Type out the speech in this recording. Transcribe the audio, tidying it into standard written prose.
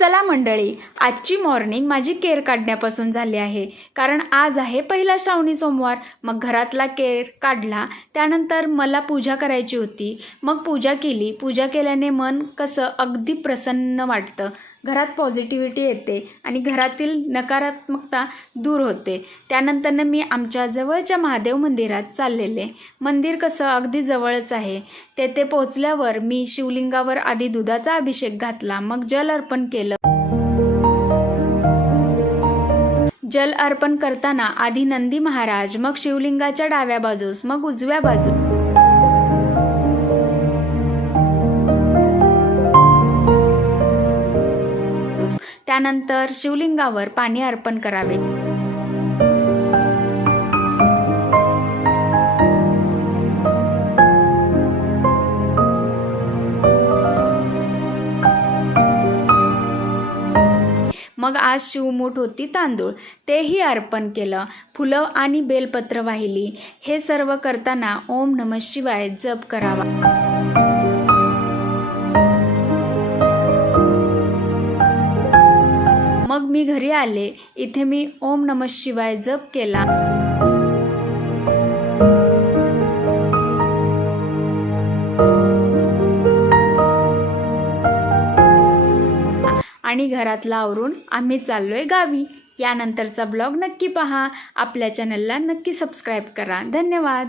चला मंडळी, आजची मॉर्निंग माझी केर काढण्यापासून झाली आहे. कारण आज आहे पहिला श्रावणी सोमवार. मग घरातला केर काढला, त्यानंतर मला पूजा करायची होती. मग पूजा केली. पूजा केल्याने मन कसं अगदी प्रसन्न वाटतं, घरात पॉझिटिव्हिटी येते आणि घरातील नकारात्मकता दूर होते. त्यानंतरनं मी आमच्या जवळच्या महादेव मंदिरात चाललेले. मंदिर कसं अगदी जवळच आहे. तेथे पोचल्यावर मी शिवलिंगावर आधी दुधाचा अभिषेक घातला, मग जल अर्पण केलं. जल अर्पण करताना आधी नंदी महाराज, मग शिवलिंगाच्या डाव्या बाजूस, मग उजव्या बाजूस, त्यानंतर शिवलिंगावर पाणी अर्पण करावे. मग आज शिवमूठ होती तांदूळ, तेही अर्पण केलं. फुलं आणि बेलपत्र वाहिली. हे सर्व करताना ओम नमः शिवाय जप करावा. मग मी घरी आले. इथे मी ओम नमः शिवाय जप केला. आणि घरातला आवरून आम्ही चाललोय गावी. यानंतरचा ब्लॉग नक्की पहा. आपल्या चॅनलला नक्की सबस्क्राईब करा. धन्यवाद.